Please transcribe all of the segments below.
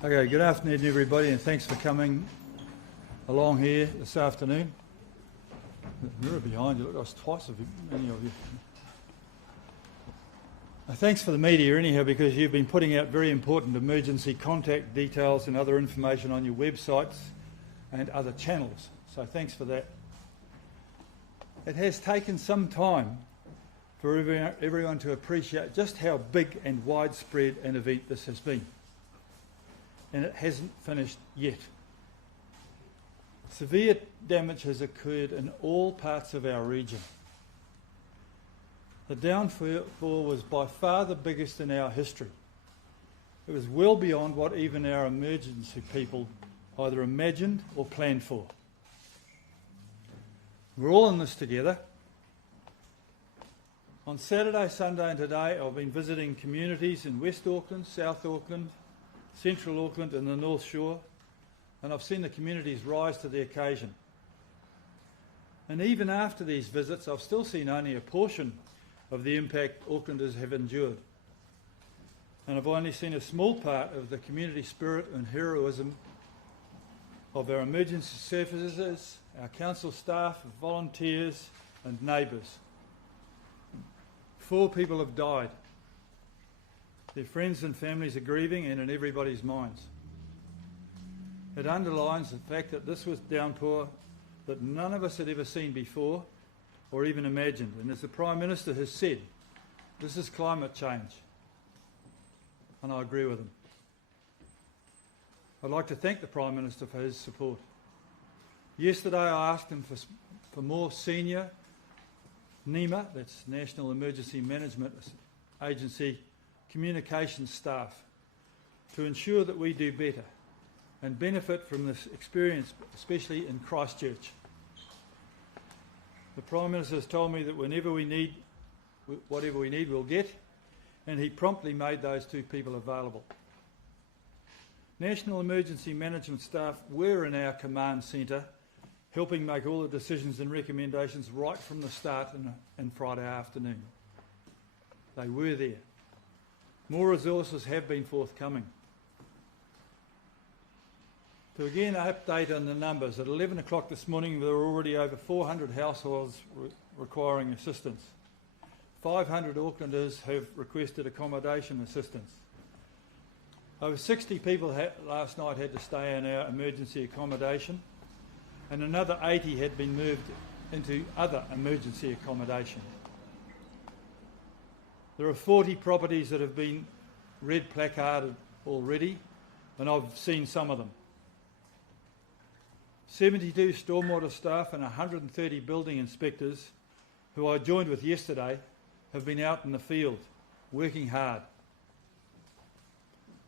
Okay, good afternoon everybody, and thanks for coming along here this afternoon. The mirror behind you, look, I was twice of you, many of you. Thanks for the media anyhow, because you've been putting out very important emergency contact details and other information on your websites and other channels, so thanks for that. It has taken some time for everyone to appreciate just how big and widespread an event this has been. And it hasn't finished yet. Severe damage has occurred in all parts of our region. The downfall was by far the biggest in our history. It was well beyond what even our emergency people either imagined or planned for. We're all in this together. On Saturday, Sunday and today I've been visiting communities in West Auckland, South Auckland, Central Auckland and the North Shore, and I've seen the communities rise to the occasion. And even after these visits, I've still seen only a portion of the impact Aucklanders have endured. And I've only seen a small part of the community spirit and heroism of our emergency services, our council staff, volunteers and neighbours. 4 people have died. Their friends and families are grieving and in everybody's minds. It underlines the fact that this was downpour that none of us had ever seen before or even imagined. And as the Prime Minister has said, this is climate change. And I agree with him. I'd like to thank the Prime Minister for his support. Yesterday I asked him for more senior NEMA, that's National Emergency Management Agency, communication staff to ensure that we do better and benefit from this experience, especially in Christchurch. The Prime Minister has told me that whenever we need, whatever we need, we'll get, and he promptly made those 2 people available. National Emergency Management staff were in our command centre, helping make all the decisions and recommendations right from the start and Friday afternoon. They were there. More resources have been forthcoming. To again update on the numbers, at 11 o'clock this morning there were already over 400 households requiring assistance. 500 Aucklanders have requested accommodation assistance. Over 60 people last night had to stay in our emergency accommodation, and another 80 had been moved into other emergency accommodation. There are 40 properties that have been red placarded already, and I've seen some of them. 72 stormwater staff and 130 building inspectors, who I joined with yesterday, have been out in the field, working hard.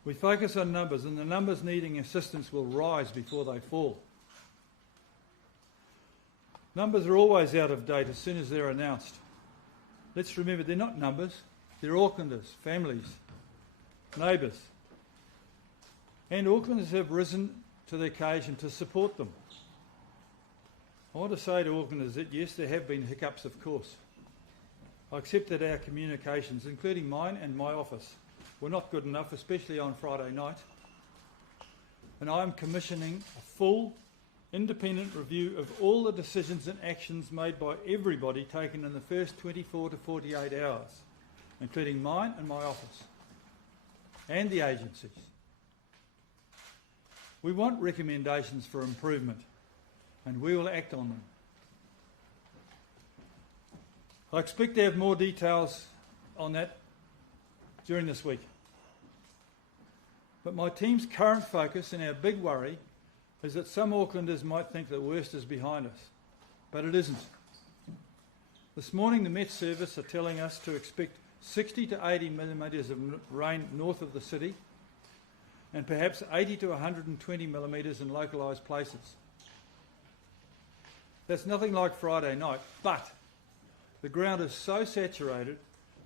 We focus on numbers, and the numbers needing assistance will rise before they fall. Numbers are always out of date as soon as they're announced. Let's remember, they're not numbers. They're Aucklanders, families, neighbours. And Aucklanders have risen to the occasion to support them. I want to say to Aucklanders that yes, there have been hiccups, of course. I accept that our communications, including mine and my office, were not good enough, especially on Friday night. And I am commissioning a full, independent review of all the decisions and actions made by everybody taken in the first 24 to 48 hours. Including mine and my office, and the agencies. We want recommendations for improvement, and we will act on them. I expect to have more details on that during this week. But my team's current focus and our big worry is that some Aucklanders might think the worst is behind us, but it isn't. This morning the Met Service are telling us to expect 60 to 80 millimetres of rain north of the city, and perhaps 80 to 120 millimetres in localised places. That's nothing like Friday night, but the ground is so saturated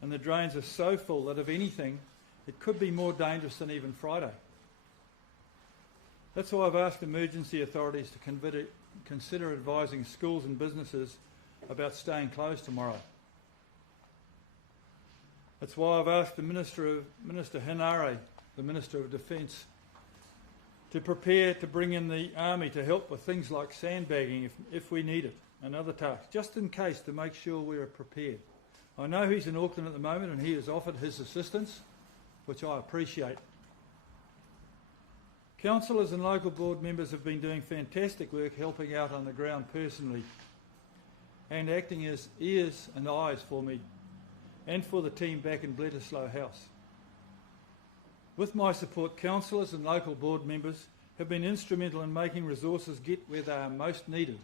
and the drains are so full that if anything, it could be more dangerous than even Friday. That's why I've asked emergency authorities to consider advising schools and businesses about staying closed tomorrow. That's why I've asked Minister Hinare, the Minister of Defence, to prepare to bring in the army to help with things like sandbagging if we need it and other tasks, just in case, to make sure we are prepared. I know he's in Auckland at the moment and he has offered his assistance, which I appreciate. Councillors and local board members have been doing fantastic work helping out on the ground personally and acting as ears and eyes for me and for the team back in Bledisloe House. With my support, councillors and local board members have been instrumental in making resources get where they are most needed.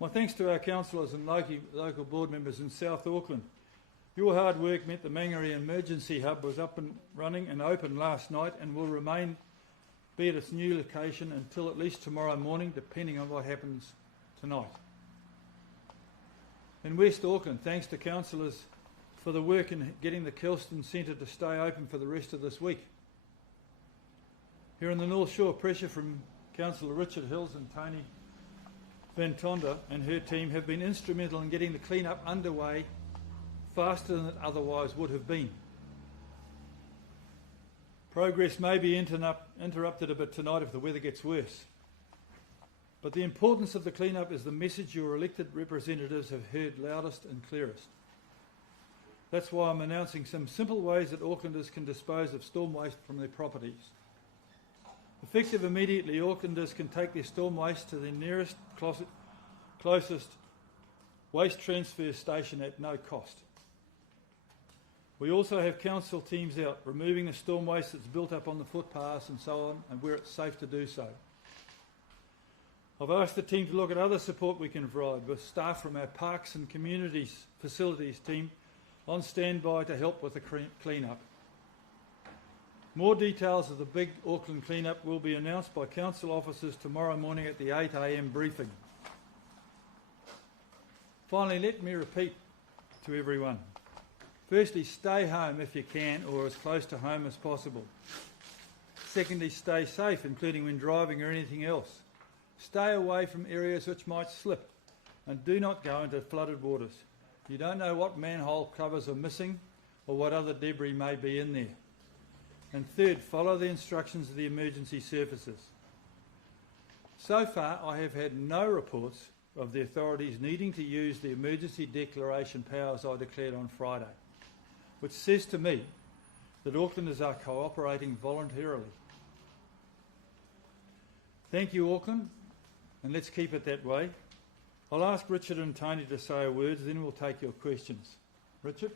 My thanks to our councillors and local board members in South Auckland. Your hard work meant the Mangere Emergency Hub was up and running and open last night and will remain be at its new location until at least tomorrow morning, depending on what happens tonight. In West Auckland, thanks to councillors for the work in getting the Kelston Centre to stay open for the rest of this week. Here in the North Shore, pressure from Councillor Richard Hills and Tony Van Tonda and her team have been instrumental in getting the clean-up underway faster than it otherwise would have been. Progress may be interrupted a bit tonight if the weather gets worse. But the importance of the clean-up is the message your elected representatives have heard loudest and clearest. That's why I'm announcing some simple ways that Aucklanders can dispose of storm waste from their properties. Effective immediately, Aucklanders can take their storm waste to the nearest closest waste transfer station at no cost. We also have council teams out removing the storm waste that's built up on the footpaths and so on, and where it's safe to do so. I've asked the team to look at other support we can provide, with staff from our Parks and Communities Facilities team on standby to help with the clean-up. More details of the big Auckland clean-up will be announced by council officers tomorrow morning at the 8 a.m. briefing. Finally, let me repeat to everyone. Firstly, stay home if you can, or as close to home as possible. Secondly, stay safe, including when driving or anything else. Stay away from areas which might slip, and do not go into flooded waters. You don't know what manhole covers are missing or what other debris may be in there. And third, follow the instructions of the emergency services. So far, I have had no reports of the authorities needing to use the emergency declaration powers I declared on Friday, which says to me that Aucklanders are cooperating voluntarily. Thank you, Auckland, and let's keep it that way. I'll ask Richard and Tony to say a word, then we'll take your questions. Richard?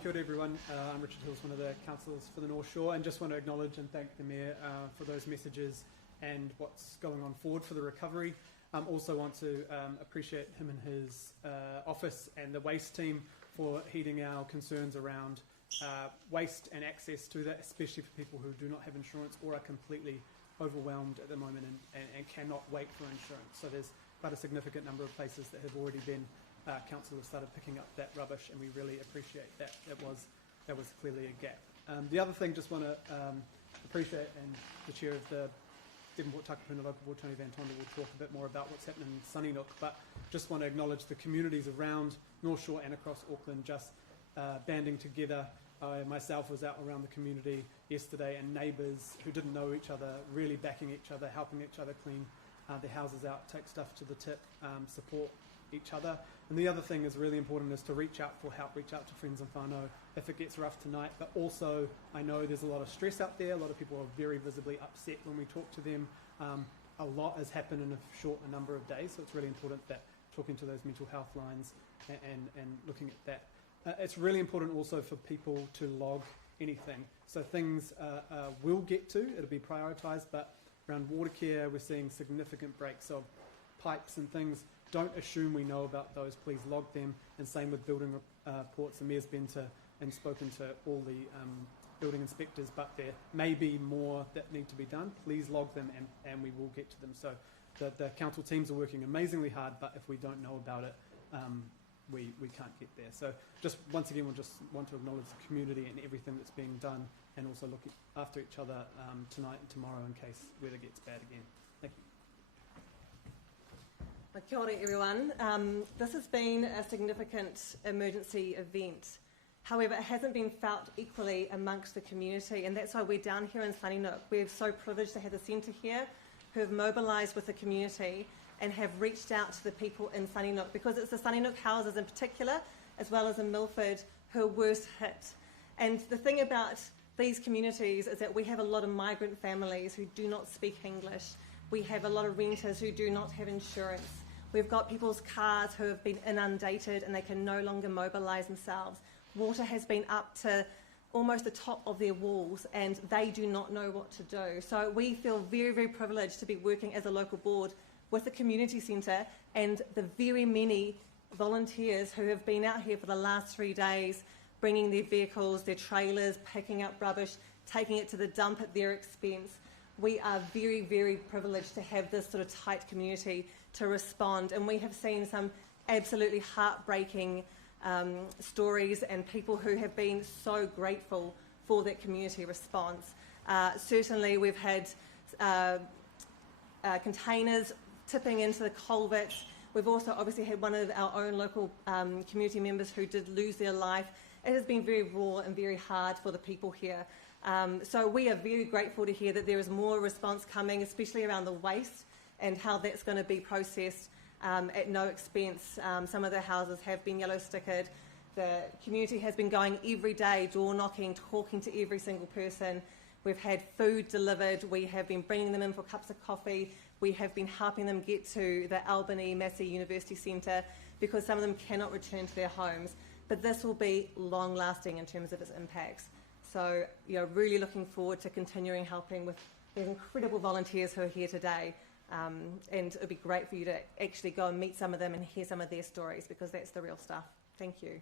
Kia ora everyone, I'm Richard Hills, one of the councillors for the North Shore, and just want to acknowledge and thank the Mayor for those messages and what's going on forward for the recovery. Also want to appreciate him and his office and the waste team for heeding our concerns around waste and access to that, especially for people who do not have insurance or are completely overwhelmed at the moment and cannot wait for insurance. So there's quite a significant number of places that have already been council have started picking up that rubbish, and we really appreciate that. That was clearly a gap. The other thing, just want to appreciate, and the chair of the Devonport Takapuna Local Board, Tony Van Tonda, will talk a bit more about what's happening in Sunnynook, but just want to acknowledge the communities around North Shore and across Auckland just banding together. I myself was out around the community yesterday, and neighbours who didn't know each other really backing each other, helping each other clean their houses out, take stuff to the tip, support each other. And the other thing is really important is to reach out for help, reach out to friends and whānau if it gets rough tonight. But also, I know there's a lot of stress out there. A lot of people are very visibly upset when we talk to them. A lot has happened in a number of days, so it's really important that talking to those mental health lines and looking at that. It's really important also for people to log anything. So things will get to, it'll be prioritised, but around water care, we're seeing significant breaks of pipes and things. Don't assume we know about those. Please log them. And same with building reports. The Mayor's been to and spoken to all the building inspectors, but there may be more that need to be done. Please log them, and we will get to them. So the council teams are working amazingly hard, but if we don't know about it, we can't get there. So just once again, we'll just want to acknowledge the community and everything that's being done, and also look after each other tonight and tomorrow in case weather gets bad again. Thank you. Kia ora everyone. This has been a significant emergency event, However, it hasn't been felt equally amongst the community, and that's why we're down here in Sunnysnook. We're so privileged to have the centre here who have mobilised with the community and have reached out to the people in Sunnysnook, because it's the Sunnysnook houses in particular, as well as in Milford, who are worst hit. And the thing about these communities is that we have a lot of migrant families who do not speak English. We have a lot of renters who do not have insurance. We've got people's cars who have been inundated and they can no longer mobilise themselves. Water has been up to almost the top of their walls and they do not know what to do. So we feel very, very privileged to be working as a local board with the community centre and the very many volunteers who have been out here for the last 3 days, bringing their vehicles, their trailers, picking up rubbish, taking it to the dump at their expense. We are very, very privileged to have this sort of tight community to respond, and we have seen some absolutely heartbreaking stories and people who have been so grateful for that community response. Certainly we've had containers tipping into the culverts. We've also obviously had one of our own local community members who did lose their life. It has been very raw and very hard for the people here. So we are very grateful to hear that there is more response coming, especially around the waste and how that's going to be processed at no expense. Some of the houses have been yellow stickered. The community has been going every day, door knocking, talking to every single person. We've had food delivered. We have been bringing them in for cups of coffee. We have been helping them get to the Albany Massey University Centre because some of them cannot return to their homes. But this will be long-lasting in terms of its impacts. So, really looking forward to continuing helping with these incredible volunteers who are here today. And it would be great for you to actually go and meet some of them and hear some of their stories, because that's the real stuff. Thank you.